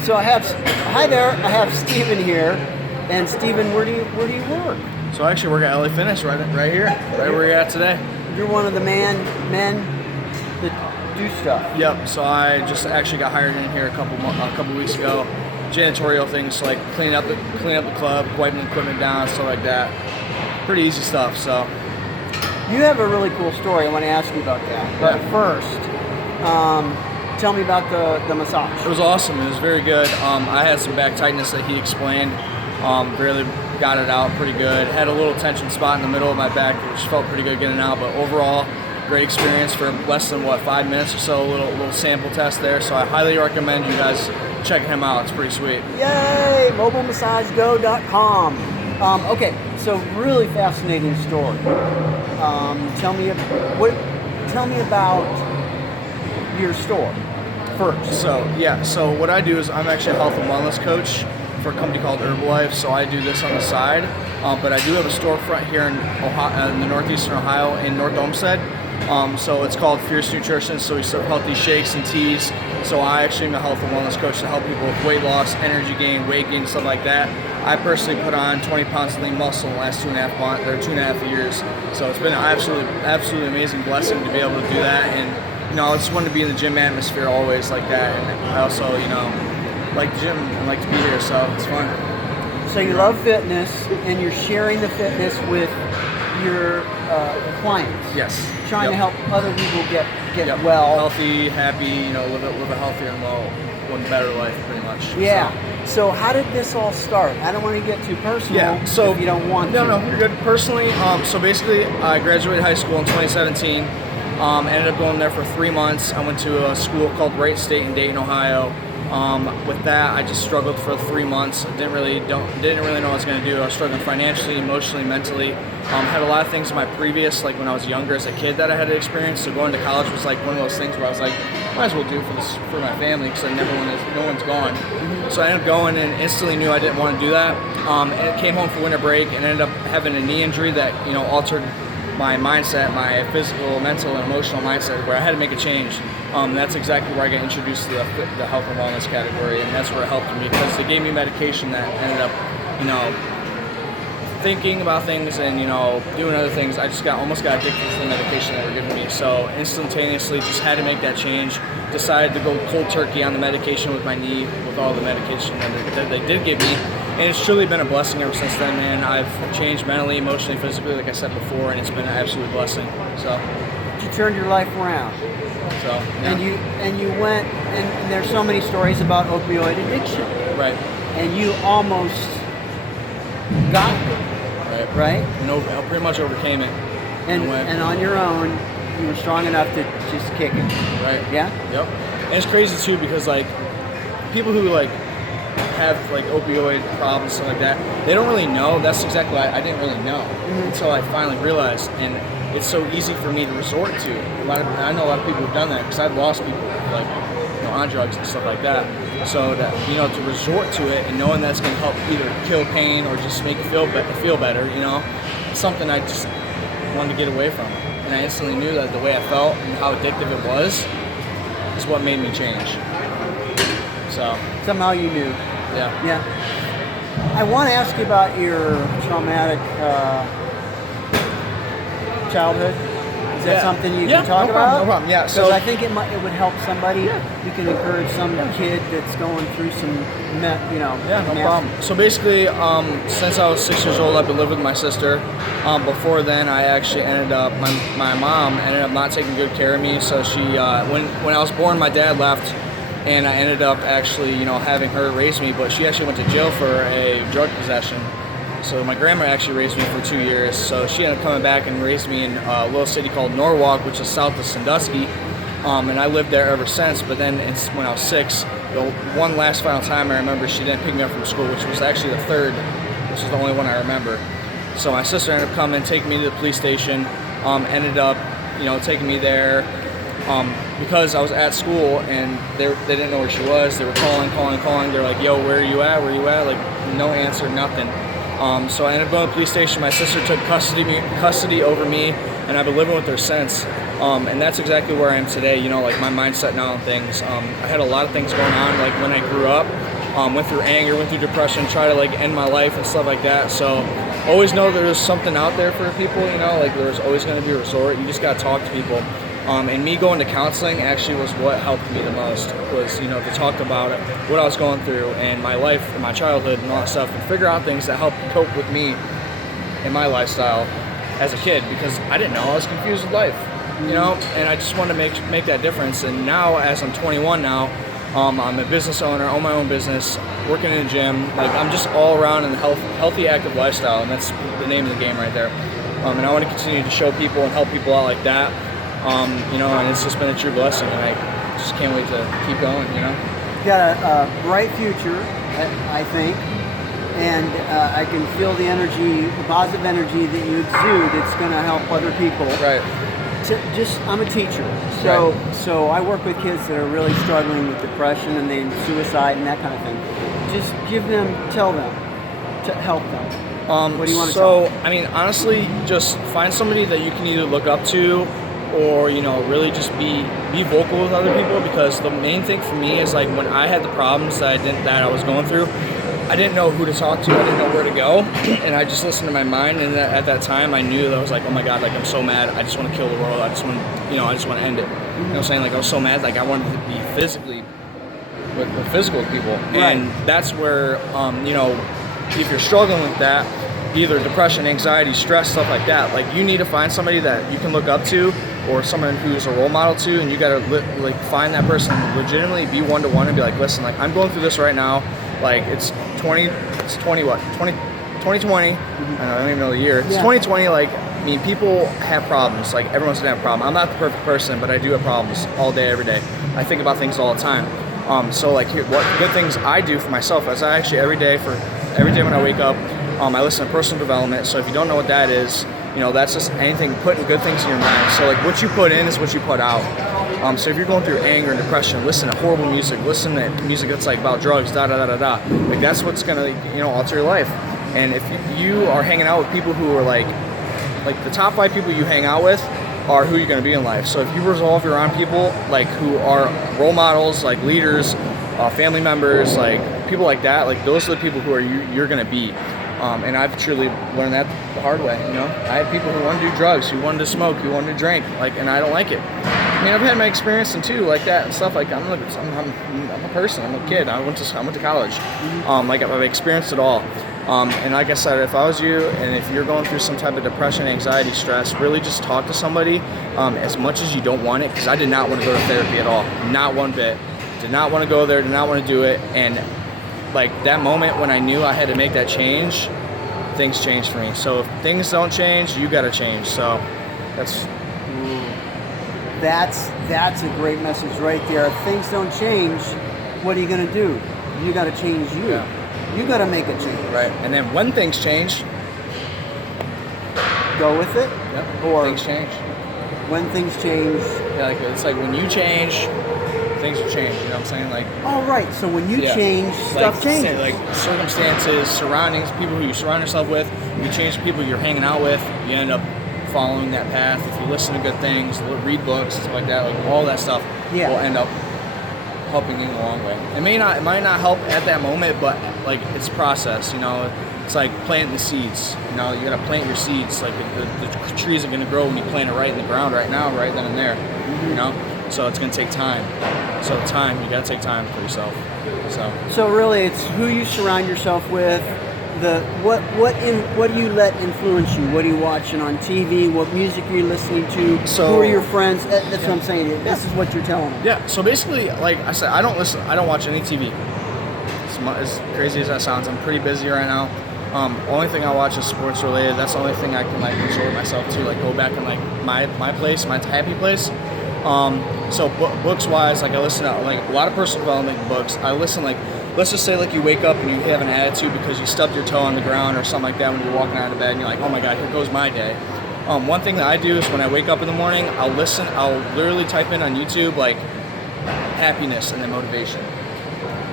So hi there. I have Steven here, and Steven, where do you work? So I actually work at LA Fitness right here, right where you're at today. You're one of the men that do stuff. Yep. So I just actually got hired in here a couple weeks ago. Janitorial things like cleaning up the club, wiping equipment down, stuff like that. Pretty easy stuff. So you have a really cool story. I want to ask you about that. But first, tell me about the massage. It was awesome. It was very good. I had some back tightness that he explained. Really got it out pretty good. Had a little tension spot in the middle of my back, which felt pretty good getting out. But overall, great experience for less than 5 minutes or so. A little sample test there. So I highly recommend you guys checking him out. It's pretty sweet. Yay! MobileMassageGo.com. Okay, so really fascinating story. Tell me about your store first. So what I do is I'm actually a health and wellness coach for a company called Herbalife. So I do this on the side, but I do have a storefront here in Ohio, in the northeastern Ohio, in North Olmsted. So it's called Fierce Nutrition. So we serve healthy shakes and teas. So I actually am a health and wellness coach to help people with weight loss, energy gain, weight gain, stuff like that. I personally put on 20 pounds of lean muscle in the last 2.5 years. So it's been an absolutely amazing blessing to be able to do that. And I just wanted to be in the gym atmosphere always like that. And I also, like the gym and like to be here. So it's fun. So you love fitness, and you're sharing the fitness with your clients. Yes. Trying to help other people get well, healthy, happy, live a healthier and one better life, pretty much. Yeah. So how did this all start? I don't want to get too personal. Yeah. So if you don't want to. No, you're good. Personally, so basically, I graduated high school in 2017. Ended up going there for 3 months. I went to a school called Wright State in Dayton, Ohio. With that, I just struggled for 3 months. Didn't really know what I was going to do. I was struggling financially, emotionally, mentally. Had a lot of things in my previous, like when I was younger as a kid, that I had to experience. So going to college was like one of those things where I was like, might as well do for my family because no one's gone. So I ended up going and instantly knew I didn't want to do that. And came home for winter break and ended up having a knee injury that altered my mindset, my physical, mental, and emotional mindset, where I had to make a change. That's exactly where I got introduced to the health and wellness category, and that's where it helped me because they gave me medication that ended up, thinking about things and doing other things. I just almost got addicted to the medication that were giving me. So instantaneously, just had to make that change. Decided to go cold turkey on the medication with my knee, with all the medication that they did give me. And it's truly been a blessing ever since then, man. I've changed mentally, emotionally, physically, like I said before, and it's been an absolute blessing. So you turned your life around. So yeah. And you went, and there's so many stories about opioid addiction. Right. And you almost got it. Right. I pretty much overcame it. And on your own, you were strong enough to just kick it. Right. Yeah. Yep. And it's crazy too because people who have opioid problems, stuff like that, they don't really know. That's exactly why I didn't really know until I finally realized. And it's so easy for me to resort to. I know a lot of people who've done that because I've lost people on drugs and stuff like that. So that to resort to it and knowing that's going to help either kill pain or just make you feel better, it's something I just wanted to get away from. And I instantly knew that the way I felt and how addictive it was is what made me change. So somehow you knew. Yeah. I want to ask you about your traumatic childhood. Is that something you can talk about? No problem. Yeah. Because I think it would help somebody. Yeah. You can encourage some kid that's going through some, Yeah, no problem. So basically, since I was 6 years old, I've been living with my sister. Before then, I actually ended up, my mom ended up not taking good care of me. So she, when I was born, my dad left. And I ended up actually, having her raise me, but she actually went to jail for a drug possession. So my grandma actually raised me for 2 years. So she ended up coming back and raised me in a little city called Norwalk, which is south of Sandusky. And I lived there ever since. But then when I was 6, the one last final time I remember, she didn't pick me up from school, which was actually the third, which is the only one I remember. So my sister ended up coming, taking me to the police station, ended up, taking me there. Because I was at school and they didn't know where she was. They were calling. They're like, yo, where are you at? No answer, nothing. So I ended up going to the police station. My sister took custody over me, and I've been living with her since. And that's exactly where I am today. You know, like my mindset now on things. I had a lot of things going on, like when I grew up, went through anger, went through depression, try to like end my life and stuff like that. So always know there's something out there for people, you know, like there's always going to be a resort. You just got to talk to people. And me going to counseling actually was what helped me the most, was, you know, to talk about it, what I was going through and my life and my childhood and all that stuff, and figure out things that helped cope with me in my lifestyle as a kid, because I didn't know, I was confused with life, you know, and I just wanted to make that difference. And now, as I'm 21 now, I'm a business owner, own my own business, working in a gym. Like, I'm just all around in a healthy, active lifestyle, and that's the name of the game right there. And I want to continue to show people and help people out like that. You know, and it's just been a true blessing, and I just can't wait to keep going, you know. You got a bright future, I think, and I can feel the energy, the positive energy that you exude. It's going to help other people. Right. I'm a teacher, so I work with kids that are really struggling with depression and then suicide and that kind of thing. Just tell them, to help them. What do you want to tell them? So, I mean, honestly, just find somebody that you can either look up to, or, you know, really just be vocal with other people, because the main thing for me is, like, when I had the problems that I was going through, I didn't know who to talk to, I didn't know where to go, and I just listened to my mind. And at that time I knew that I was like, oh my God, like, I'm so mad, I just want to kill the world, I just want to end it. You know what I'm saying? Like, I was so mad, like, I wanted to be physically with physical people. Right. And that's where, you know, if you're struggling with that, either depression, anxiety, stress, stuff like that, like, you need to find somebody that you can look up to, or someone who's a role model to, and you gotta like find that person, legitimately be one-to-one and be like, listen, like, I'm going through this right now, like, it's 2020, I don't even know the year, it's 2020, like, I mean, people have problems, like, everyone's gonna have a problem. I'm not the perfect person, but I do have problems all day, every day. I think about things all the time. So, like, here, what good things I do for myself is I actually every day when I wake up, I listen to personal development. So if you don't know what that is, you know, that's just anything, putting good things in your mind. So, like, what you put in is what you put out. So if you're going through anger and depression, listen to horrible music, listen to music that's like about drugs, like, that's what's gonna, you know, alter your life. And if you are hanging out with people who are like the top 5 people you hang out with are who you're gonna be in life. So if you resolve you're around people like who are role models, like leaders, family members, like people like that, like, those are the people who are you're gonna be. And I've truly learned that the hard way, you know. I had people who wanted to do drugs, who wanted to smoke, who wanted to drink, like, and I don't like it. I mean, I've had my experience too, like that and stuff. Like, I'm a person, I'm a kid. I went to college. Like, I've experienced it all. And like I said, if I was you, and if you're going through some type of depression, anxiety, stress, really just talk to somebody. As much as you don't want it, because I did not want to go to therapy at all, not one bit. Did not want to go there, did not want to do it, and like, that moment when I knew I had to make that change, things changed for me. So if things don't change, you got to change. So that's a great message right there. If things don't change, what are you going to do? You got to change you. Yeah. You got to make a change. Right. And then when things change, go with it. Yep. Or things change. When things change. Yeah, like, it's like when you change, things will change, you know what I'm saying? Like, oh, right. So when you change, stuff changes. Like, circumstances, surroundings, people who you surround yourself with, you change the people you're hanging out with, you end up following that path. If you listen to good things, read books, stuff like that, like, all that stuff will end up helping you in the long way. It might not help at that moment, but, like, it's a process, you know. It's like planting the seeds, you know. You gotta plant your seeds. Like, the trees are gonna grow when you plant it right in the ground right now, right then and there, you know. So it's gonna take time. So you gotta take time for yourself. So really, it's who you surround yourself with. What do you let influence you? What are you watching on TV? What music are you listening to? Who are your friends? That's what I'm saying. This is what you're telling them. Yeah. So basically, like I said, I don't watch any TV. As crazy as that sounds, I'm pretty busy right now. Only thing I watch is sports related. That's the only thing I can, like, enjoy myself to, like, go back in, like, my place, my happy place. So books wise, like, I listen to, like, a lot of personal development books. I listen, like, let's just say, like, you wake up and you have an attitude because you stubbed your toe on the ground or something like that when you're walking out of bed, and you're like, oh my God, here goes my day. One thing that I do is when I wake up in the morning, I'll literally type in on YouTube, like, happiness and then motivation.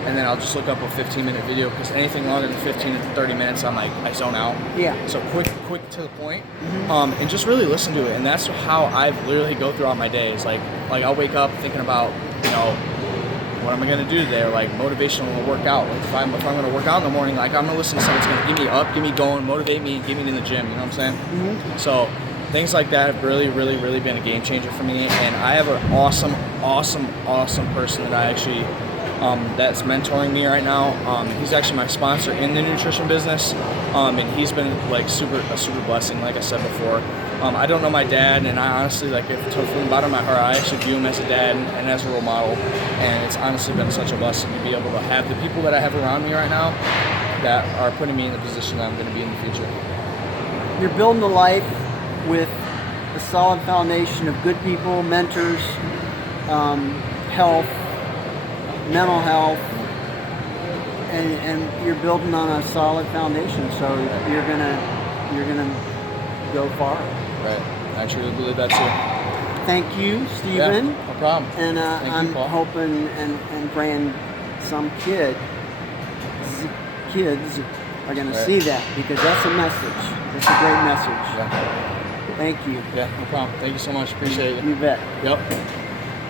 and then I'll just look up a 15-minute video, because anything longer than 15 to 30 minutes, I'm like, I zone out. Yeah. So quick to the point, and just really listen to it. And that's how I literally go throughout my days. Like I'll wake up thinking about, what am I gonna do today, or like motivational workout. Like if I'm gonna work out in the morning, like I'm gonna listen to something that's gonna get me up, get me going, motivate me, get me in the gym. You know what I'm saying? So things like that have really, really, really been a game changer for me. And I have an awesome person that I actually that's mentoring me right now. He's actually my sponsor in the nutrition business, and he's been like a super blessing. Like I said before, I don't know my dad, and I honestly, like, if from the bottom of my heart, I actually view him as a dad and as a role model. And it's honestly been such a blessing to be able to have the people that I have around me right now that are putting me in the position that I'm going to be in the future. You're building a life with a solid foundation of good people, mentors, health, mental health, and you're building on a solid foundation. So you're gonna go far. Right. I actually believe that too. Thank you, Stephen. Yeah, no problem. And I'm Paul. hoping and praying some kids are going to see that, because that's a message. It's a great message. Yeah. Thank you. Yeah, no problem. Thank you so much. Appreciate it. You bet. Yep.